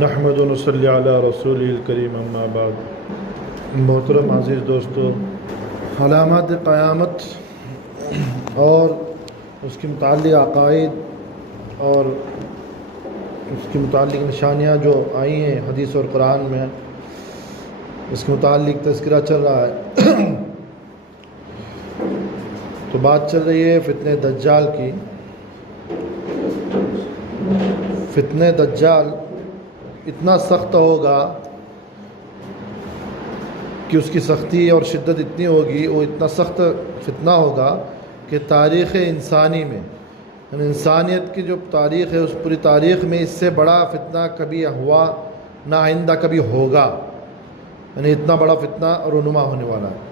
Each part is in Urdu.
نحمد و نصلی علی رسول الکریم اما بعد۔ محترم عزیز دوستو، علامات قیامت اور اس کے متعلق عقائد اور اس کے متعلق نشانیاں جو آئی ہیں حدیث اور قرآن میں، اس کے متعلق تذکرہ چل رہا ہے۔ تو بات چل رہی ہے فتنہ دجال کی۔ فتنہ دجال اتنا سخت ہوگا کہ اس کی سختی اور شدت اتنی ہوگی، وہ اتنا سخت فتنہ ہوگا کہ تاریخ انسانی میں، یعنی انسانیت کی جو تاریخ ہے اس پوری تاریخ میں اس سے بڑا فتنہ کبھی ہوا نہ آئندہ کبھی ہوگا، یعنی اتنا بڑا فتنہ رونما ہونے والا ہے۔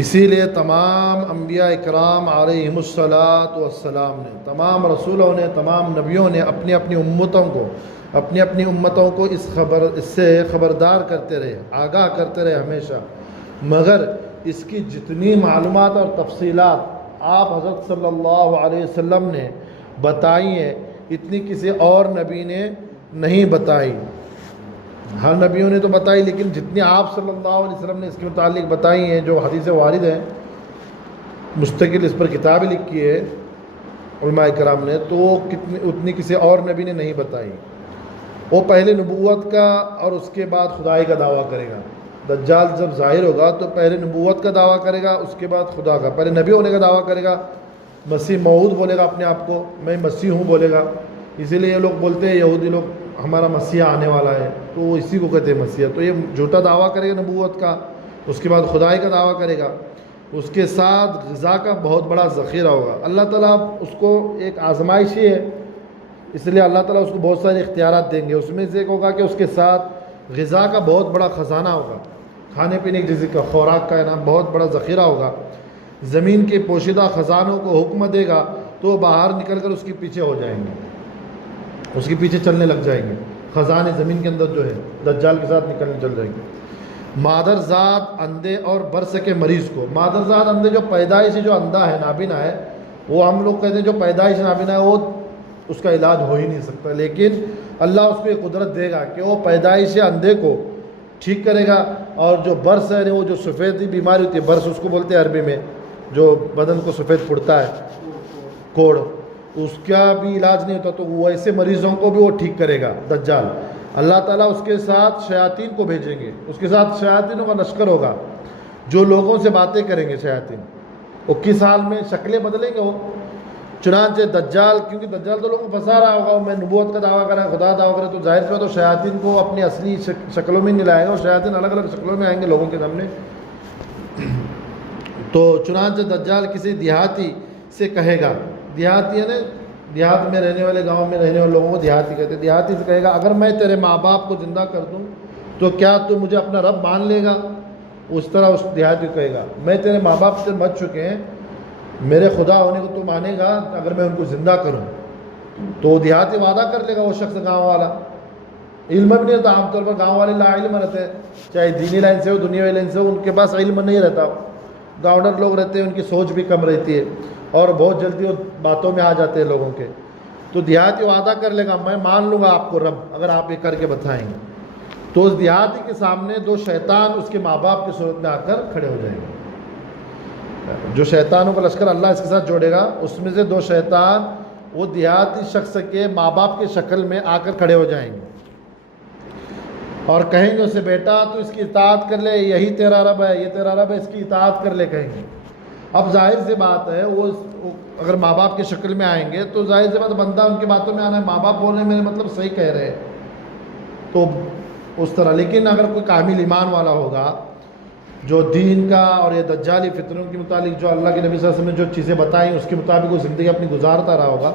اسی لیے تمام انبیاء اکرام علیہم الصلاۃ والسلام نے، تمام رسولوں نے، تمام نبیوں نے اپنی اپنی امتوں کو اس سے خبردار کرتے رہے، آگاہ کرتے رہے ہمیشہ، مگر اس کی جتنی معلومات اور تفصیلات آپ حضرت صلی اللہ علیہ وسلم نے بتائی ہیں اتنی کسی اور نبی نے نہیں بتائی۔ ہر نبیوں نے تو بتائی، لیکن جتنی آپ صلی اللہ علیہ وسلم نے اس کے متعلق بتائی ہیں، جو حدیث وارد ہیں، مستقل اس پر کتابیں لکھی ہے علماء کرام نے، تو اتنی کسی اور نبی نے نہیں بتائی۔ وہ پہلے نبوت کا اور اس کے بعد خدائی کا دعویٰ کرے گا۔ دجال جب ظاہر ہوگا تو پہلے نبوت کا دعویٰ کرے گا، اس کے بعد خدا کا، پہلے نبی ہونے کا دعویٰ کرے گا، مسیح موعود بولے گا اپنے آپ کو، میں مسیح ہوں بولے گا۔ اسی لیے یہ لوگ بولتے ہیں، یہودی لوگ، ہمارا مسیح آنے والا ہے، تو وہ اسی کو کہتے ہیں مسیح۔ تو یہ جھوٹا دعویٰ کرے گا نبوت کا، اس کے بعد خدائی کا دعویٰ کرے گا، اس کے ساتھ غذا کا بہت بڑا ذخیرہ ہوگا۔ اللہ تعالیٰ اس کو ایک آزمائش ہی ہے، اس لیے اللہ تعالیٰ اس کو بہت سارے اختیارات دیں گے۔ اس میں سے ایک ہوگا کہ اس کے ساتھ غذا کا بہت بڑا خزانہ ہوگا، کھانے پینے کی چیز کا، خوراک کا نام بہت بڑا ذخیرہ ہوگا۔ زمین کے پوشیدہ خزانوں کو حکم دے گا تو باہر نکل کر اس کے پیچھے ہو جائیں گے، اس کے پیچھے چلنے لگ جائیں گے۔ خزانے زمین کے اندر جو ہے دجال کے ساتھ نکلنے چل جائیں گے۔ مادر ذات اندھے اور برس کے مریض کو، مادر ذات اندھے جو پیدائش جو اندھا ہے، نابینا ہے، وہ ہم لوگ کہتے ہیں جو پیدائش نابینا ہے وہ اس کا علاج ہو ہی نہیں سکتا، لیکن اللہ اس کو یہ قدرت دے گا کہ وہ پیدائش اندھے کو ٹھیک کرے گا۔ اور جو برس ہے، وہ جو سفید بیماری ہوتی ہے، برس اس کو بولتے ہیں عربی میں، جو بدن کو سفید پڑتا ہے، کوڑ، اس کا بھی علاج نہیں ہوتا، تو وہ ایسے مریضوں کو بھی وہ ٹھیک کرے گا دجال۔ اللہ تعالیٰ اس کے ساتھ شیاطین کو بھیجیں گے، اس کے ساتھ شیاطینوں کا لشکر ہوگا، جو لوگوں سے باتیں کریں گے شیاطین۔ وہ کس حال میں شکلیں بدلیں گے وہ، چنانچہ دجال، کیونکہ دجال تو لوگوں کو پھنسا رہا ہوگا، میں نبوت کا دعویٰ کرا، خدا دعویٰ کرے، تو ظاہر سے تو شیاطین کو اپنی اصلی شکلوں میں نہیں لائے گا، اور شیاطین الگ الگ شکلوں میں آئیں گے لوگوں کے سامنے۔ تو چنانچہ دجال کسی دیہاتی سے کہے گا، دیہاتی یعنی دیہات میں رہنے والے، گاؤں میں رہنے والے لوگوں کو دیہاتی کہتے ہیں، دیہاتی سے کہے گا اگر میں تیرے ماں باپ کو زندہ کر دوں تو کیا تو مجھے اپنا رب مان لے گا؟ اس طرح اس دیہاتی کو کہے گا، میں تیرے ماں باپ سے مر چکے ہیں، میرے خدا ہونے کو تو مانے گا اگر میں ان کو زندہ کروں؟ تو دیہاتی وعدہ کر لے گا، وہ شخص گاؤں والا۔ علم بھی نہیں رہتا، عام طور پر گاؤں والے لا علم رہتے ہیں، چاہے دینی لائن سے ہو دنیاوی لائن سے ہو، ان کے پاس علم نہیں رہتا، گاؤنر لوگ رہتے ہیں، ان کی سوچ بھی کم رہتی ہے اور بہت جلدی وہ باتوں میں آ جاتے ہیں لوگوں کے۔ تو دیہاتی وعدہ کر لے گا، میں مان لوں گا آپ کو رب اگر آپ یہ کر کے بتائیں گے۔ تو اس دیہاتی کے سامنے دو شیطان اس کے ماں باپ کی صورت میں آ کر کھڑے ہو جائیں گے۔ جو شیطانوں کا لشکر اللہ اس کے ساتھ جوڑے گا، اس میں سے دو شیطان وہ دیہاتی شخص کے ماں باپ کی شکل میں آ کر کھڑے ہو جائیں گے اور کہیں گے اسے، بیٹا تو اس کی اطاعت کر لے، یہی تیرا رب ہے، یہ تیرا رب ہے، اس کی اطاعت کر لے، کہیں گے۔ اب ظاہر سی بات ہے، وہ اگر ماں باپ کی شکل میں آئیں گے تو ظاہر سی بات، بندہ ان کی باتوں میں آنا ہے، ماں باپ بول رہے ہیں میرے مطلب صحیح کہہ رہے ہیں، تو اس طرح۔ لیکن اگر کوئی کامل ایمان والا ہوگا، جو دین کا اور یہ دجالی فتنوں کے متعلق جو اللہ کے نبی صلی اللہ علیہ وسلم نے جو چیزیں بتائیں اس کے مطابق وہ زندگی اپنی گزارتا رہا ہوگا،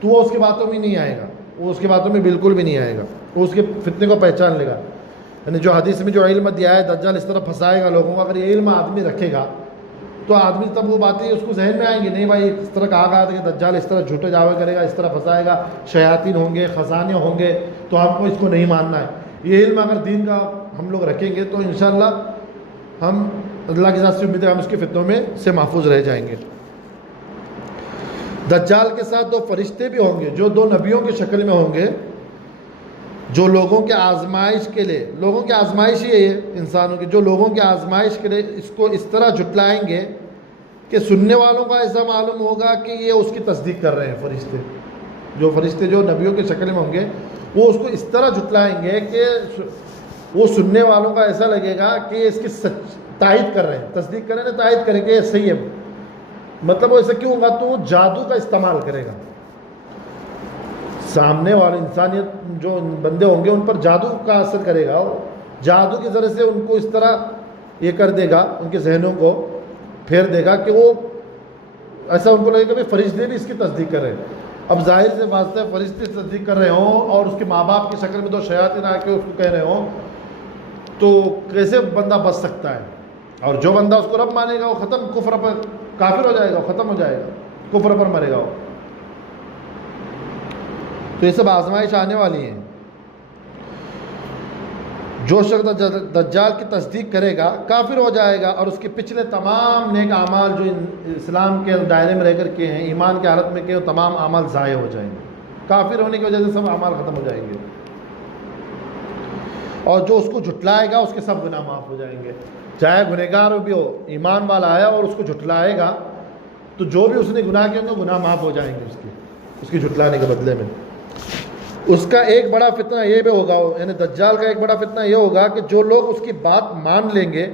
تو وہ اس کی باتوں میں نہیں آئے گا، وہ اس کی باتوں میں بالکل بھی نہیں آئے گا، وہ اس کے فتنے کو پہچان لے گا۔ یعنی جو حدیث میں جو علم دیا ہے دجال اس طرح پھنسائے گا لوگوں کو، اگر یہ علم آدمی رکھے گا تو آدمی تب وہ باتیں اس کو ذہن میں آئیں گی، نہیں بھائی اس طرح کہا گیا تھا کہ دجال اس طرح جھوٹے دعوے کرے گا، اس طرح پھنسائے گا، شیاطین ہوں گے، خزانے ہوں گے، تو ہم کو اس کو نہیں ماننا ہے۔ یہ علم اگر دین کا ہم لوگ رکھیں گے تو انشاءاللہ ہم اللہ کے ساتھ سے امید ہے ہم اس کے فتنوں میں سے محفوظ رہ جائیں گے۔ دجال کے ساتھ دو فرشتے بھی ہوں گے جو دو نبیوں کی شکل میں ہوں گے، جو لوگوں کے آزمائش کے لیے، لوگوں کی آزمائش ہی ہے انسانوں کی، جو لوگوں کی آزمائش کے لیے اس کو اس طرح جھٹلائیں گے کہ سننے والوں کا ایسا معلوم ہوگا کہ یہ اس کی تصدیق کر رہے ہیں فرشتے، جو فرشتے جو نبیوں کے شکل میں ہوں گے وہ اس کو اس طرح جھٹلائیں گے کہ وہ سننے والوں کا ایسا لگے گا کہ یہ اس کی تائید کر رہے ہیں، تصدیق کریں نا، تائید کریں کہ یہ صحیح ہے۔ مطلب وہ ایسا کیوں ہوگا؟ تو وہ جادو کا استعمال کرے گا، سامنے والے انسانیت جو بندے ہوں گے ان پر جادو کا اثر کرے گا، جادو کی ذریعے سے ان کو اس طرح یہ کر دے گا، ان کے ذہنوں کو پھیر دے گا کہ وہ ایسا ان کو لگے گا کہ فرشتے بھی اس کی تصدیق کر رہے ہیں۔ اب ظاہر سے واسطہ ہے فرشتے تصدیق کر رہے ہوں اور اس کے ماں باپ کی شکل میں دو شیاطین آ کے اس کو کہہ رہے ہوں، تو کیسے بندہ بچ سکتا ہے؟ اور جو بندہ اس کو رب مانے گا وہ ختم، کفر پر کافر ہو جائے گا، ختم ہو جائے گا، کفر پر مرے گا وہ۔ تو یہ سب آزمائش آنے والی ہیں۔ جو شخص دجال کی تصدیق کرے گا کافر ہو جائے گا، اور اس کے پچھلے تمام نیک اعمال جو اسلام کے دائرے میں رہ کر کے ہیں، ایمان کی حالت میں کہ وہ تمام اعمال ضائع ہو جائیں گے، کافر ہونے کی وجہ سے سب اعمال ختم ہو جائیں گے۔ اور جو اس کو جھٹلائے گا اس کے سب گناہ معاف ہو جائیں گے، چاہے گنہگار بھی ہو، ایمان والا آیا اور اس کو جھٹلائے گا تو جو بھی اس نے گناہ کیا ان کو گناہ معاف ہو جائیں گے اس کی جھٹلانے کے بدلے میں۔ اس کا ایک بڑا فتنہ یہ بھی ہوگا، یعنی دجال کا ایک بڑا فتنہ یہ ہوگا کہ جو لوگ اس کی بات مان لیں گے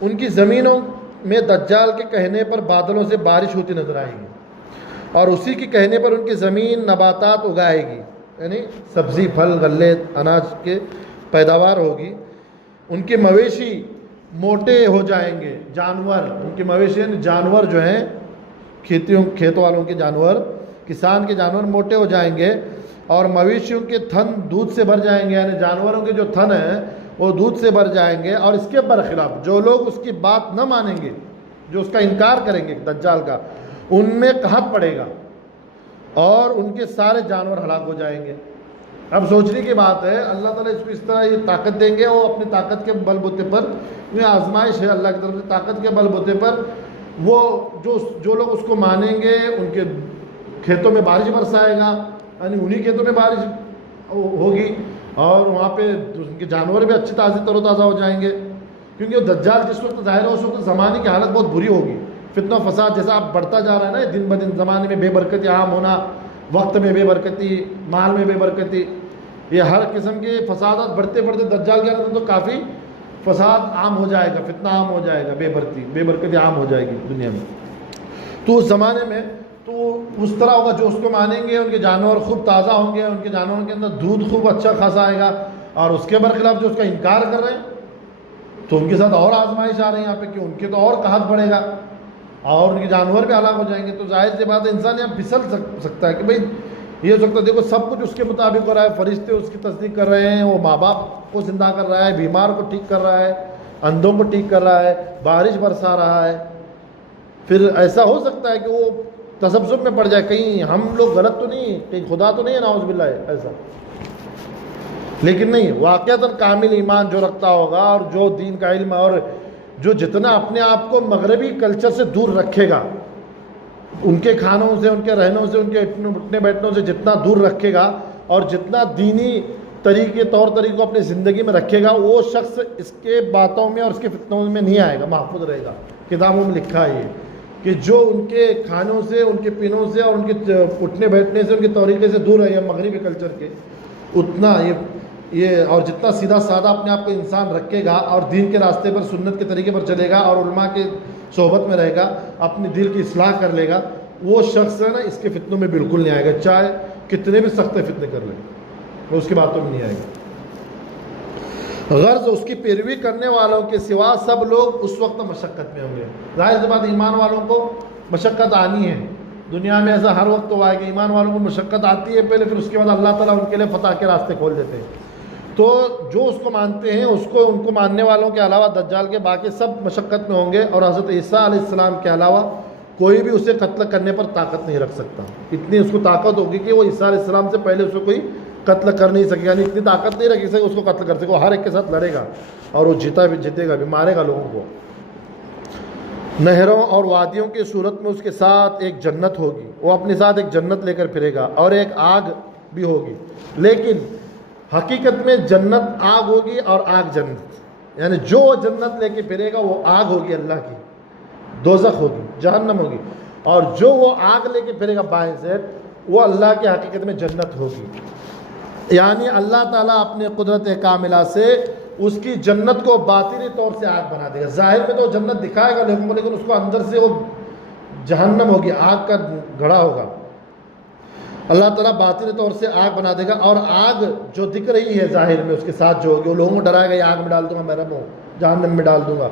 ان کی زمینوں میں دجال کے کہنے پر بادلوں سے بارش ہوتی نظر آئے گی، اور اسی کے کہنے پر ان کی زمین نباتات اگائے گی، یعنی سبزی پھل غلے اناج کے پیداوار ہوگی، ان کے مویشی موٹے ہو جائیں گے، جانور، ان کے مویشی یعنی جانور جو ہیں کھیت والوں کے جانور، کسان کے جانور موٹے ہو جائیں گے، اور مویشیوں کے تھن دودھ سے بھر جائیں گے، یعنی جانوروں کے جو تھن ہیں وہ دودھ سے بھر جائیں گے۔ اور اس کے برخلاف جو لوگ اس کی بات نہ مانیں گے، جو اس کا انکار کریں گے دجال کا، ان میں قحط پڑے گا اور ان کے سارے جانور ہلاک ہو جائیں گے۔ اب سوچنے کی بات ہے، اللہ تعالیٰ اس کو اس طرح یہ طاقت دیں گے، وہ اپنی طاقت کے بل بوتے پر، یہ آزمائش ہے اللہ کی طرف سے، طاقت کے بل بوتے پر وہ جو لوگ اس کو مانیں گے ان کے کھیتوں میں بارش برسائے گا، یعنی انہی کھیتوں میں بارش ہوگی، اور وہاں پہ ان کے جانور بھی اچھی تازی تر و تازہ ہو جائیں گے، کیونکہ وہ دجال جس وقت ظاہر ہے اس وقت زمانے کی حالت بہت بری ہوگی، فتنہ و فساد جیسا آپ بڑھتا جا رہا ہے نا دن بدن، زمانے میں بے برکتی عام ہونا، وقت میں بے برکتی، مال میں بے برکتی، یہ ہر قسم کے فسادات بڑھتے بڑھتے دجال کے اندر تو کافی فساد عام ہو جائے گا، فتنہ عام ہو جائے گا، بے برکتی عام ہو جائے گی دنیا میں۔ تو اس زمانے میں تو اس طرح ہوگا، جو اس کو مانیں گے ان کے جانور خوب تازہ ہوں گے، ان کے جانوروں کے اندر دودھ خوب اچھا خاصا آئے گا، اور اس کے برخلاف جو اس کا انکار کر رہے ہیں تو ان کے ساتھ اور آزمائش آ رہی ہے یہاں پہ کہ ان کے تو اور قحط بڑھے گا اور ان کے جانور بھی ہلاک ہو جائیں گے۔ تو ظاہر سی بات ہے انسان یہاں پھسل سکتا ہے کہ بھئی یہ ہو سکتا ہے، دیکھو سب کچھ اس کے مطابق ہو رہا ہے، فرشتے اس کی تصدیق کر رہے ہیں، وہ ماں باپ کو زندہ کر رہا ہے، بیمار کو ٹھیک کر رہا ہے، اندھوں کو ٹھیک کر رہا ہے، بارش برسا رہا ہے۔ پھر ایسا ہو سکتا ہے کہ وہ تذبذب میں پڑ جائے، کہیں ہم لوگ غلط تو نہیں، کہیں خدا تو نہیں ہے، نعوذ باللہ ایسا، لیکن نہیں، واقعتاً کامل ایمان جو رکھتا ہوگا اور جو دین کا علم اور جو جتنا اپنے آپ کو مغربی کلچر سے دور رکھے گا، ان کے کھانوں سے، ان کے رہنوں سے، ان کے اٹھنے بیٹھنوں سے جتنا دور رکھے گا اور جتنا دینی طور طریقوں اپنی زندگی میں رکھے گا، وہ شخص اس کے باتوں میں اور اس کے فتنوں میں نہیں آئے گا، محفوظ رہے گا۔ کتابوں میں لکھا ہے یہ کہ جو ان کے کھانوں سے، ان کے پینوں سے اور ان کے اٹھنے بیٹھنے سے، ان کے طریقے سے دور ہے مغربی کلچر کے، اتنا یہ اور جتنا سیدھا سادہ اپنے آپ کو انسان رکھے گا اور دین کے راستے پر، سنت کے طریقے پر چلے گا اور علماء کے صحبت میں رہے گا، اپنی دل کی اصلاح کر لے گا، وہ شخص ہے نا اس کے فتنوں میں بالکل نہیں آئے گا، چاہے کتنے بھی سخت فتنے کر لیں وہ اس کی باتوں میں نہیں آئے گا۔ غرض اس کی پیروی کرنے والوں کے سوا سب لوگ اس وقت مشقت میں ہوں گے۔ ظاہر سی بات ایمان والوں کو مشقت آنی ہے، دنیا میں ایسا ہر وقت ہوا ہے کہ ایمان والوں کو مشقت آتی ہے پہلے، پھر اس کے بعد اللہ تعالیٰ ان کے لیے فتح کے راستے کھول دیتے ہیں۔ تو جو اس کو مانتے ہیں، ان کو ماننے والوں کے علاوہ دجال کے باقی سب مشقت میں ہوں گے، اور حضرت عیسیٰ علیہ السلام کے علاوہ کوئی بھی اسے قتل کرنے پر طاقت نہیں رکھ سکتا۔ اتنی اس کو طاقت ہوگی کہ وہ عیسیٰ علیہ السلام سے پہلے اس کو کوئی قتل کر نہیں سکے، یعنی اتنی طاقت نہیں رکھ سکے اس کو قتل کر سکے، وہ ہر ایک کے ساتھ لڑے گا اور وہ جیتے گا بھی، مارے گا لوگوں کو۔ نہروں اور وادیوں کی صورت میں اس کے ساتھ ایک جنت ہوگی، وہ اپنے ساتھ ایک جنت لے کر پھرے گا، اور ایک آگ بھی ہوگی، لیکن حقیقت میں جنت آگ ہوگی اور آگ جنت، یعنی جو جنت لے کے پھرے گا وہ آگ ہوگی اللہ کی، دوزخ ہوگی، جہنم ہوگی، اور جو وہ آگ لے کے پھرے گا بائیں سے وہ اللہ کی حقیقت میں جنت ہوگی۔ یعنی اللہ تعالیٰ اپنے قدرت کاملہ سے اس کی جنت کو باطنی طور سے آگ بنا دے گا۔ ظاہر میں تو جنت دکھائے گا لیکن اس کو اندر سے وہ جہنم ہوگی، آگ کا گھڑا ہوگا۔ اللہ تعالیٰ باطنی طور سے آگ بنا دے گا، اور آگ جو دکھ رہی ہے ظاہر میں اس کے ساتھ جو ہوگی، وہ لوگوں کو ڈرائے گا، یہ آگ میں ڈال دوں گا، میں رب ہوں، جہنم میں ڈال دوں گا،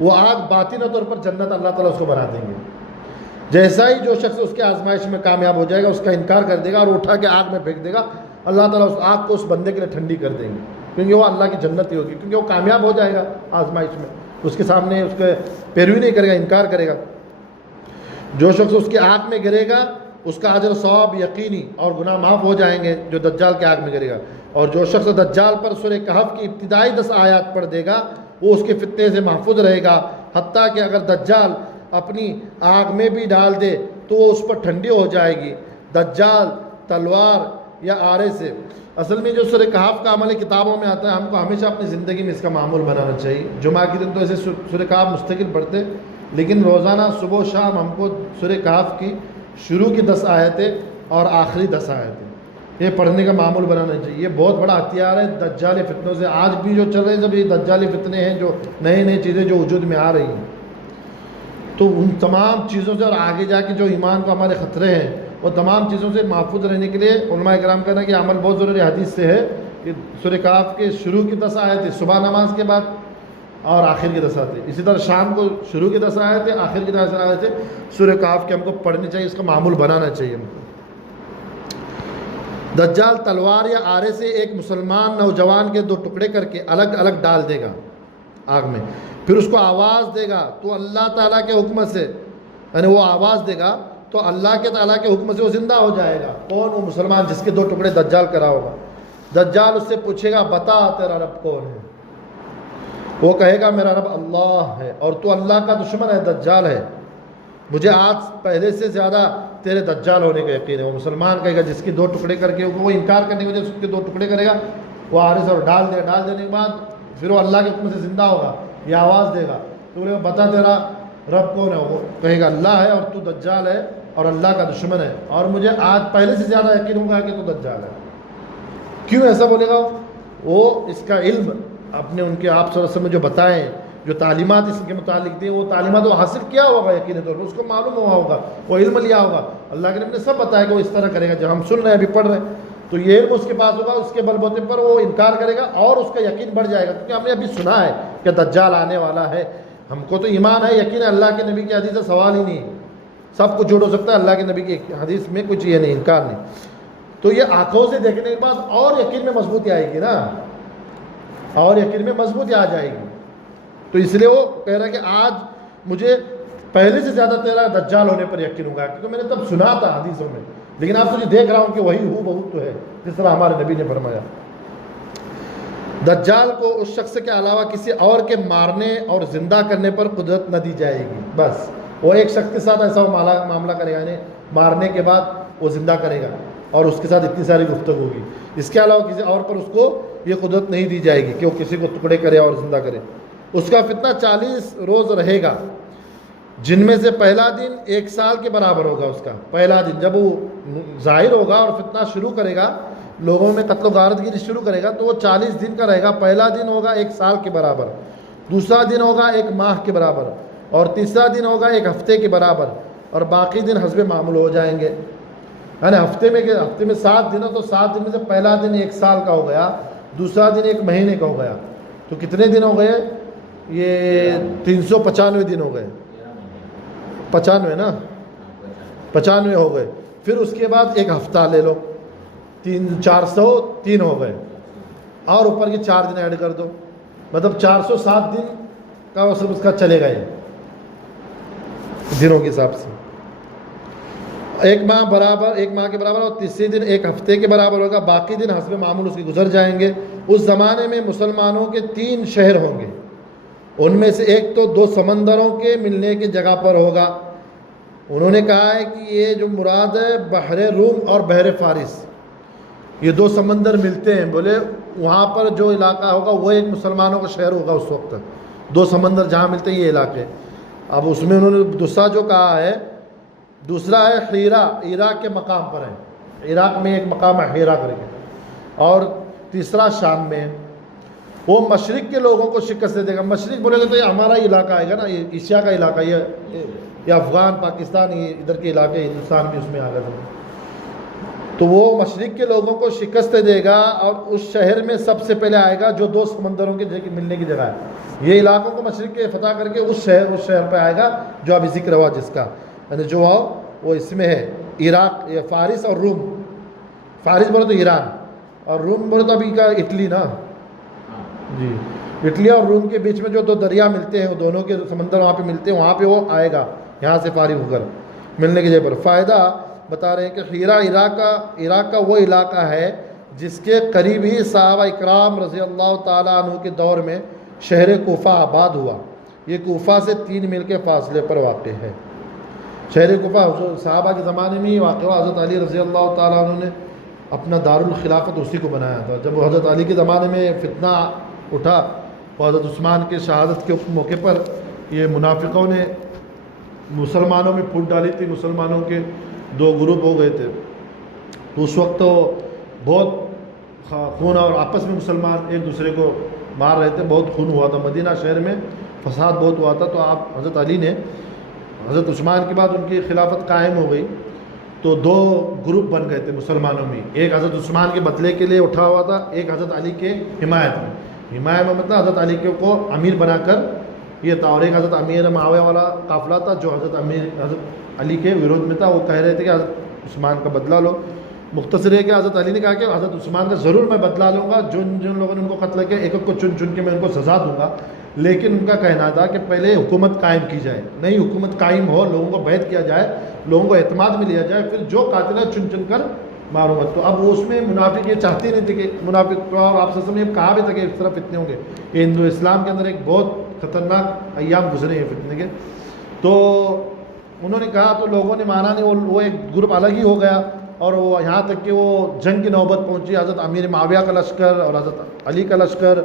وہ آگ باطنی طور پر جنت اللہ تعالیٰ اس کو بنا دیں گے۔ جیسا ہی جو شخص اس کے آزمائش میں کامیاب ہو جائے گا، اس کا انکار کر دے گا اور اٹھا کے آگ میں پھینک دے گا، اللہ تعالیٰ اس آگ کو اس بندے کے لیے ٹھنڈی کر دیں گے، کیونکہ وہ اللہ کی جنت ہی ہوگی، کیونکہ وہ کامیاب ہو جائے گا آزمائش میں، اس کے سامنے اس کے پیروی نہیں کرے گا، انکار کرے گا۔ جو شخص اس کی آگ میں گرے گا اس کا اجر و ثواب یقینی اور گناہ معاف ہو جائیں گے جو دجال کے آگ میں گرے گا۔ اور جو شخص دجال پر سورہ کہف کی ابتدائی 10 آیات پڑھ دے گا وہ اس کے فتنے سے محفوظ رہے گا، حتیٰ کہ اگر دجال اپنی آگ میں بھی ڈال دے تو وہ اس پر ٹھنڈی ہو جائے گی۔ دجال تلوار یا آرے سے، اصل میں جو سورہ کہف کا عمل کتابوں میں آتا ہے، ہم کو ہمیشہ اپنی زندگی میں اس کا معمول بنانا چاہیے۔ جمعہ کے دن تو ایسے سورہ کہف مستقل پڑھتے، لیکن روزانہ صبح و شام ہم کو سورہ کہف کی شروع کی 10 آیتیں اور آخری 10 آیتیں یہ پڑھنے کا معمول بنانا چاہیے۔ یہ بہت بڑا ہتھیار ہے دجالی فتنوں سے۔ آج بھی جو چل رہے ہیں جب یہ دجالی فتنے ہیں، جو نئی چیزیں جو وجود میں آ رہی ہیں، تو ان تمام چیزوں سے اور آگے جا کے جو ایمان کو ہمارے خطرے ہیں وہ تمام چیزوں سے محفوظ رہنے کے لیے علماء کرام کہنا کہ عمل بہت ضروری حدیث سے ہے کہ سورہ کہف کے شروع کی 10 آیتیں صبح نماز کے بعد اور آخر کی 10 آیتیں، اسی طرح شام کو شروع کی 10 آیتیں آخر کی 10 آیتیں سورہ کہف کے ہم کو پڑھنی چاہیے، اس کا معمول بنانا چاہیے ہم کو۔ دجال تلوار یا آرے سے ایک مسلمان نوجوان کے 2 ٹکڑے کر کے الگ الگ ڈال دے گا آگ میں، پھر اس کو آواز دے گا تو اللہ تعالیٰ کے حکم سے، یعنی وہ آواز دے گا تو اللہ کے تعالیٰ کے حکم سے وہ زندہ ہو جائے گا۔ کون؟ وہ مسلمان جس کے 2 ٹکڑے دجال کرا ہوگا۔ دجال اس سے پوچھے گا بتا تیرا رب کون ہے؟ وہ کہے گا میرا رب اللہ ہے، اور تو اللہ کا دشمن ہے، دجال ہے، مجھے آج پہلے سے زیادہ تیرے دجال ہونے کا یقین ہے۔ وہ مسلمان کہے گا جس کی 2 ٹکڑے کر کے وہ انکار کرنے کی وجہ سے اس کے 2 ٹکڑے کرے گا، وہ آرے سے ڈال دینے کے بعد پھر وہ اللہ کے حکم سے زندہ ہوگا، یہ آواز دے گا تو بولے گا بتا تیرا رب کون ہے؟ وہ کہے گا اللہ ہے، اور تو دجال ہے اور اللہ کا دشمن ہے، اور مجھے آج پہلے سے زیادہ یقین ہوگا کہ تو دجال ہے۔ کیوں ایسا بولے گا؟ وہ اس کا علم اپنے ان کے آپ صلی اللہ علیہ وسلم جو بتائیں، جو تعلیمات اس کے متعلق دی، وہ تعلیمات وہ حاصل کیا ہوگا یقینی طور پر، اس کو معلوم ہوا ہوگا، وہ علم لیا ہوگا، اللہ کے نبی نے سب بتایا کہ وہ اس طرح کرے گا، جو ہم سن رہے ہیں ابھی پڑھ رہے ہیں، تو یہ علم اس کے پاس ہوگا، اس کے بل بوتے پر وہ انکار کرے گا اور اس کا یقین بڑھ جائے گا، کیونکہ ہم نے ابھی سنا ہے کہ دجال آنے والا ہے، ہم کو تو ایمان ہے، یقین ہے، اللہ کے نبی کی حدیث سے سوال ہی نہیں ہے، سب کچھ جھوٹ ہو سکتا ہے، اللہ کے نبی کی حدیث میں کچھ یہ نہیں، انکار نہیں۔ تو یہ آنکھوں سے دیکھنے کے بعد اور یقین میں مضبوطی آئے گی نا، اور یقین میں مضبوطی آ جائے گی، تو اس لیے وہ کہہ رہا ہے کہ آج مجھے پہلے سے زیادہ تیرا دجال ہونے پر یقین ہوگا، کیونکہ میں نے تب سنا تھا حدیثوں میں، لیکن آپ تجھے دیکھ رہا ہوں کہ وہی ہو بہت تو ہے، جس طرح ہمارے نبی نے فرمایا۔ دجال کو اس شخص کے علاوہ کسی اور کے مارنے اور زندہ کرنے پر قدرت نہ دی جائے گی، بس وہ ایک شخص کے ساتھ ایسا معاملہ کرے گا، یعنی مارنے کے بعد وہ زندہ کرے گا اور اس کے ساتھ اتنی ساری گفتگو ہوگی، اس کے علاوہ کسی اور پر اس کو یہ قدرت نہیں دی جائے گی کہ وہ کسی کو ٹکڑے کرے اور زندہ کرے۔ اس کا فتنہ 40 روز رہے گا، جن میں سے پہلا دن 1 سال کے برابر ہوگا۔ اس کا پہلا دن جب وہ ظاہر ہوگا اور فتنہ شروع کرے گا، لوگوں میں قتل و غارت گیری شروع کرے گا، تو وہ 40 دن کا رہے گا۔ پہلا دن ہوگا 1 سال کے برابر، دوسرا دن ہوگا 1 ماہ کے برابر، اور تیسرا دن ہوگا 1 ہفتے کے برابر، اور باقی دن حسب معمول ہو جائیں گے۔ یعنی ہفتے میں 7 دن ہو تو 7 دن میں سے پہلا دن 1 سال کا ہو گیا، دوسرا دن 1 مہینے کا ہو گیا، تو کتنے دن ہو گئے؟ یہ 395 دن ہو گئے، 95 نا، 95 ہو گئے۔ پھر اس کے بعد 1 ہفتہ لے لو، 403 ہو گئے، اور اوپر کے 4 دن ایڈ کر دو، مطلب 407 دن کا سب اس کا چلے گا، یہ دنوں کے حساب سے 1 ماہ کے برابر، اور تیسرے دن 1 ہفتے کے برابر ہوگا، باقی دن حسب معمول اس کے گزر جائیں گے۔ اس زمانے میں مسلمانوں کے 3 شہر ہوں گے، ان میں سے ایک تو 2 سمندروں کے ملنے کی جگہ پر ہوگا۔ انہوں نے کہا ہے کہ یہ جو مراد ہے بحر روم اور بحر فارس، یہ دو سمندر ملتے ہیں، بولے وہاں پر جو علاقہ ہوگا وہ ایک مسلمانوں کا شہر ہوگا اس وقت، دو سمندر جہاں ملتے ہیں یہ علاقے۔ اب اس میں انہوں نے دوسرا جو کہا ہے، دوسرا ہے حیرا، عراق کے مقام پر ہے، عراق میں ایک مقام ہے حیرا کر کے، اور تیسرا شام میں۔ وہ مشرق کے لوگوں کو شکست دے دے گا۔ مشرق بولے گا تو یہ ہمارا ہی علاقہ آئے گا نا، یہ ایشیا کا علاقہ، یہ افغان، پاکستان، یہ ادھر کے علاقے، ہندوستان بھی اس میں آ گیا۔ تو وہ مشرق کے لوگوں کو شکست دے گا، اور اس شہر میں سب سے پہلے آئے گا جو دو سمندروں کے ملنے کی جگہ ہے۔ یہ علاقوں کو مشرق کے فتح کر کے اس شہر پہ آئے گا جو ابھی ذکر ہوا، جس کا یعنی جو وہ اس میں ہے عراق، فارس اور روم۔ فارس بولے تو ایران، اور روم بولے تو ابھی کا اٹلی نا، جی اٹلی اور روم کے بیچ میں جو دو دریا ملتے ہیں، وہ دونوں کے سمندر وہاں پہ ملتے ہیں، وہاں پہ وہ آئے گا یہاں سے فارغ ہو کر ملنے کی جگہ پر۔ فائدہ بتا رہے ہیں کہ حیرا عراق کا وہ علاقہ ہے جس کے قریب ہی صحابہ اکرام رضی اللہ تعالیٰ عنہ کے دور میں شہر کوفہ آباد ہوا۔ یہ کوفہ سے 3 میل کے فاصلے پر واقع ہے۔ شہر کوفہ صحابہ کے زمانے میں ہی واقع ہوا۔ حضرت علی رضی اللہ تعالیٰ عنہ نے اپنا دارالخلافت اسی کو بنایا تھا۔ جب حضرت علی کے زمانے میں فتنہ اٹھا تو حضرت عثمان کے شہادت کے موقع پر یہ منافقوں نے مسلمانوں میں پھوٹ ڈالی تھی، مسلمانوں کے 2 گروپ ہو گئے تھے۔ تو اس وقت تو بہت خون، اور آپس میں مسلمان ایک دوسرے کو مار رہے تھے، بہت خون ہوا تھا مدینہ شہر میں، فساد بہت ہوا تھا۔ تو حضرت علی نے، حضرت عثمان کے بعد ان کی خلافت قائم ہو گئی، تو 2 گروپ بن گئے تھے مسلمانوں میں۔ ایک حضرت عثمان کے بدلے کے لیے اٹھا ہوا تھا، ایک حضرت علی کے حمایت میں۔ حمایت میں مطلب حضرت علی کو امیر بنا کر یہ تھا، اور ایک حضرت امیر معاویہ والا قافلہ تھا جو حضرت علی کے وروਧ میں تھا۔ وہ کہہ رہے تھے کہ حضرت عثمان کا بدلہ لو۔ مختصر ہے کہ حضرت علی نے کہا کہ حضرت عثمان کا ضرور میں بدلہ لوں گا، جن لوگوں نے ان کو قتل کیا ایک ایک کو چن کے میں ان کو سزا دوں گا، لیکن ان کا کہنا تھا کہ پہلے حکومت قائم کی جائے، نئی حکومت قائم ہو، لوگوں کو بیعت کیا جائے، لوگوں کو اعتماد میں لیا جائے، پھر جو قاتل ہے چن کر مارو مت۔ تو اب اس میں منافق یہ چاہتے نہیں تھے کہ منافق، اور آپ سے نے کہا بھی تھا کہ اس طرح فتنے ہوں گے۔ یہ ہندو اسلام کے اندر ایک بہت خطرناک ایام گزرے ہیں فتنے کے۔ تو انہوں نے کہا تو لوگوں نے مانا نہیں، وہ ایک گروپ الگ ہی ہو گیا، اور وہ یہاں تک کہ وہ جنگ کی نوبت پہنچی۔ حضرت امیر معاویہ کا لشکر اور حضرت علی کا لشکر،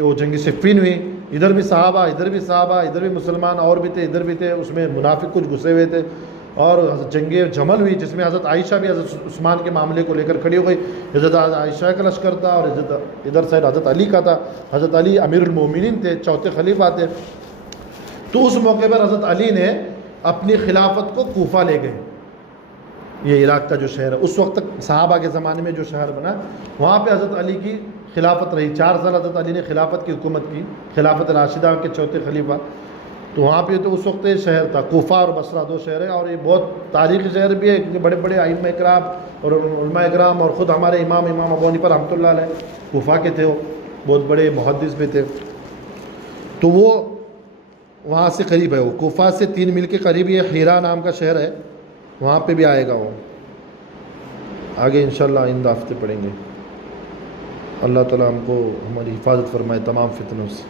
وہ جنگ صفین ہوئی، ادھر بھی صحابہ ادھر بھی صحابہ، ادھر بھی مسلمان اور بھی تھے ادھر بھی تھے، اس میں منافق کچھ گھسے ہوئے تھے۔ اور جنگ جمل ہوئی جس میں حضرت عائشہ بھی حضرت عثمان کے معاملے کو لے کر کھڑی ہو گئی۔ حضرت عائشہ کا لشکر تھا، اور ادھر سائڈ حضرت علی کا تھا۔ حضرت علی امیر المومنین تھے، چوتھے خلیفہ تھے۔ تو اس موقع پر حضرت علی نے اپنی خلافت کو کوفہ لے گئے، یہ عراق کا جو شہر ہے۔ اس وقت تک صحابہ کے زمانے میں جو شہر بنا، وہاں پہ حضرت علی کی خلافت رہی۔ 4 سال حضرت علی نے خلافت کی حکومت کی، خلافت راشدہ کے چوتھے خلیفہ۔ تو وہاں پہ تو اس وقت یہ شہر تھا، کوفہ اور بصرہ 2 شہر ہیں، اور یہ بہت تاریخی شہر بھی ہے کیونکہ بڑے بڑے ائمہ اکرام اور علماء اکرام، اور خود ہمارے امام ابو حنیفہ رحمۃ اللہ علیہ کوفہ کے تھے، وہ بہت بڑے محدث بھی تھے۔ تو وہ وہاں سے قریب ہے، وہ کوفہ سے 3 میل کے قریب یہ حیرا نام کا شہر ہے، وہاں پہ بھی آئے گا وہ۔ آگے انشاءاللہ آئندہ ہفتے پڑھیں گے۔ اللہ تعالیٰ ہم کو ہماری حفاظت فرمائے تمام فتنوں سے۔